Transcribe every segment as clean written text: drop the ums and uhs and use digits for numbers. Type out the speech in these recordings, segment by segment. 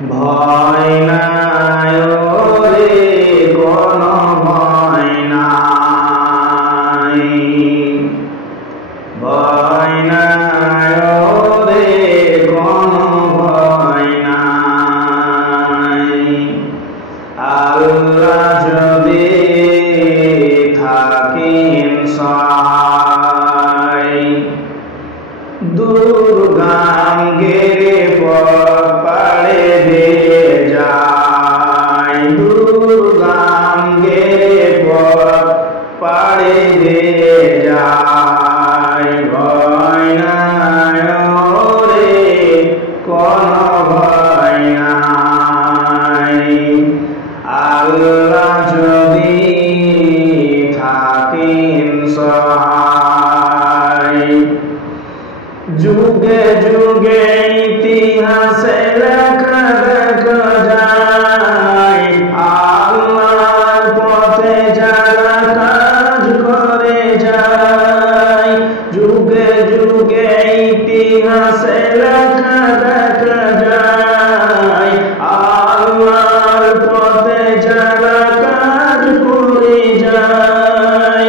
ভয় নাই ওরে কোনো ভয় নাই, ভয় নাই ওরে কোনো ভয় নাই। আল্লাহ যদি থাকেন সহায়, দুর্গম গেরে পাড়ে দিয়ে যায়, দুর্গম গেরে পাড়ে দিয়ে যায়। ভয় নাই ওরে কোনো ভয় নাই, আল্লাহ যদি থাকেন সহায়। যুগে যুগে ইতিহাসে লেখা দেখা যায়, আল্লাহর পথে যারা কাজ করে যায়। যুগে যুগে ইতিহাসে লেখা দেখা যায়, আল্লাহর পথে যারা কাজ করে যায়।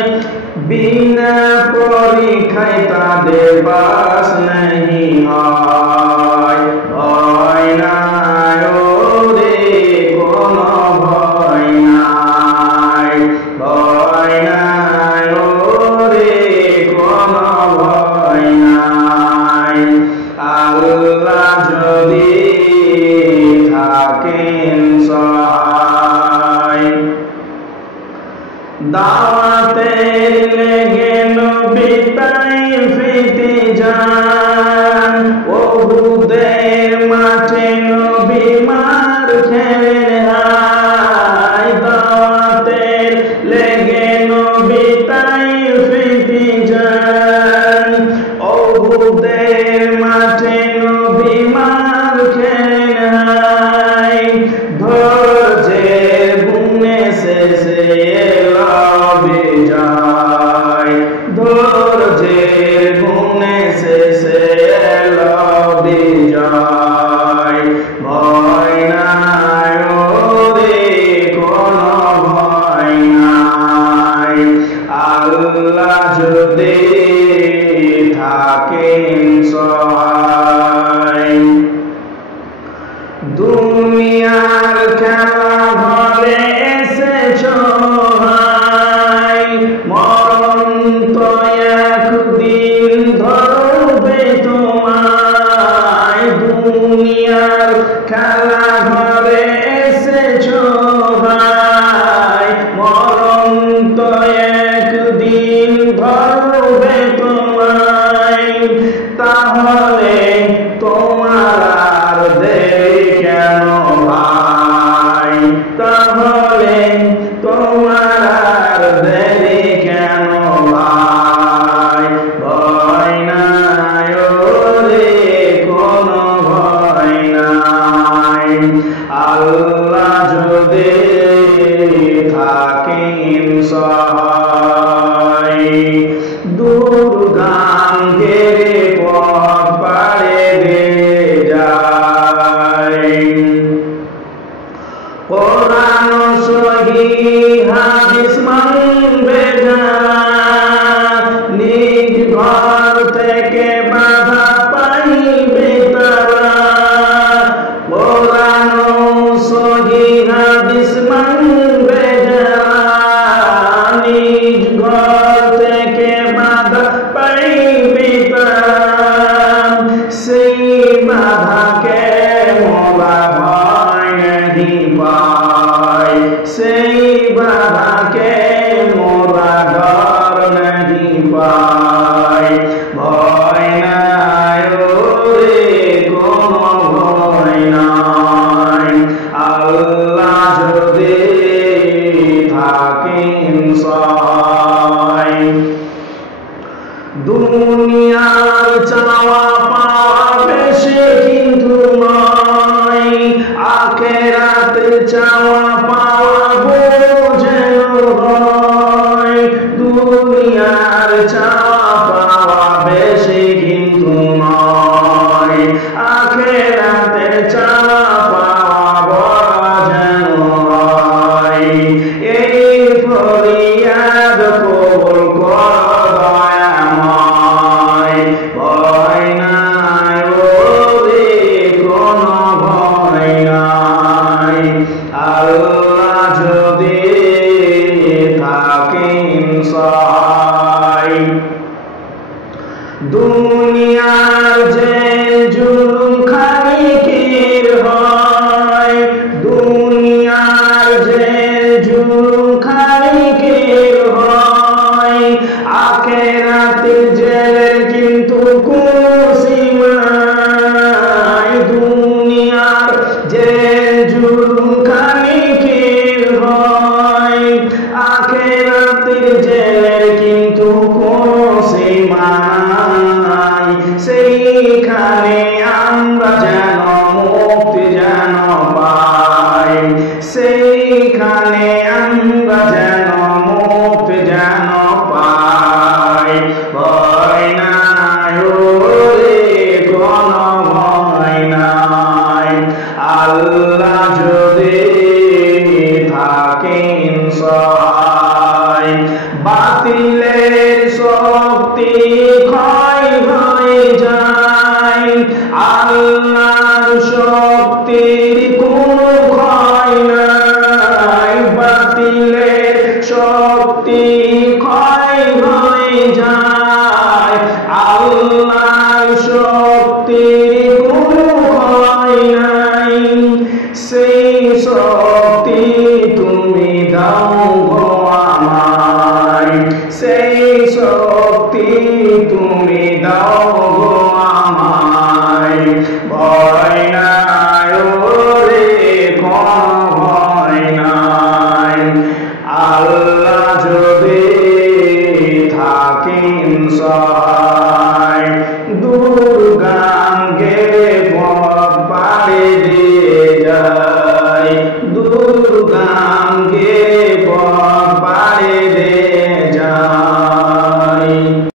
বিনা পরীক্ষায় তাদের পাস नहीं হয়। ভয় নাই ওরে কোনো ভয় নাই, ভয় নাই ওরে কোনো ভয় নাই, আল্লাহ যদি থাকেন সহায়। দাওয়াতের লেগে নবী তাইফেতে যান, উহুদের মাঠে নবী মার খেলেন হায়। দাওয়াতের লেগে নবী তাইফেতে যান, উহুদের মাঠে নবী মার খেলেন হায়। ধৈর্যের গুণে শেষে বিজয়, ধৈর্যের গুণে শেষে এলো বিজয়। ভয় নাই ওরে কোনো ভয় নাই, আল্লাহ যদি থাকেন সহায়। দুনিয়ার খেলা ঘরে এসেছো ভাই, মরণ তো একদিন ধরবে তোমায়। দুনিয়ার খেলা ঘরে এসেছো ভাই, মরণ তো একদিন ধরবে তোমায়। তাহলে তোমার আর দেরি কেন ভাই, তাহলে তোমার আর দেরি কেন ভাই। ভয় নাই ওরে কোনো ভয় নাই, আল্লাহ যদি থাকেন সহায়। দুর্গম গেরে পথ পাড়ে দিয়ে যায়, কোরআন সহিহ হাদিস মানবে যারা, নিজ ঘর থেকে বাধা পাইবে তারা। কোরআন সহিহ হাদিস মানবে যারা, নিজ ঘর থেকে বাধা পাইবে তারা। সেই বাধাকে মোরা ভয় नहीं পায়, সেই বাধাকে মোরা ডর नहीं পায়। ভয় নাই ওরে কোনো ভয় নাই, আল্লাহ যদি থাকেন সহায়। দুনিয়ার চাওয়া পাওয়া বেশি কিন্তু নয়, আখেরাতের চাওয়া পাওয়া বোঝেন হয়। দুনিয়ার চাওয়া পাওয়া বেশি কিন্তু নয়, আখেরাতের চাওয়া পাওয়া যে জুলুম খানিকের হয়, আখেরাতের জেলের কিন্তু কোনো সীমা নাই, সেইখানে আমরা যেন মুক্তি যেন পাই, সেইখানে আমরা যেন মুক্তি যেন পাই। ভয় নাই ওরে কোনো ভয় নাই, আল্লাহ যদি থাকেন সহায়, বাতিলের শক্তি ক্ষয় হয়ে যায়, আল্লাহর শক্তির কোনো ক্ষয় নাই, বাতিলের শক্তি ক্ষয় হয়ে যায়, আল্লাহর শক্তির কোনো ক্ষয় নাই, সেই শক্তি তুমি দাও গো আমায়, সেই শক্তি তুমি দাও গো আমায়। ভয় নাই ওরে কোনো ভয় নাই, আল্লাহ যদি থাকেন সহায়, দুর্গাম গেলে পথ পাড়ি দিয়ে যায়, দুর্গাম গেলে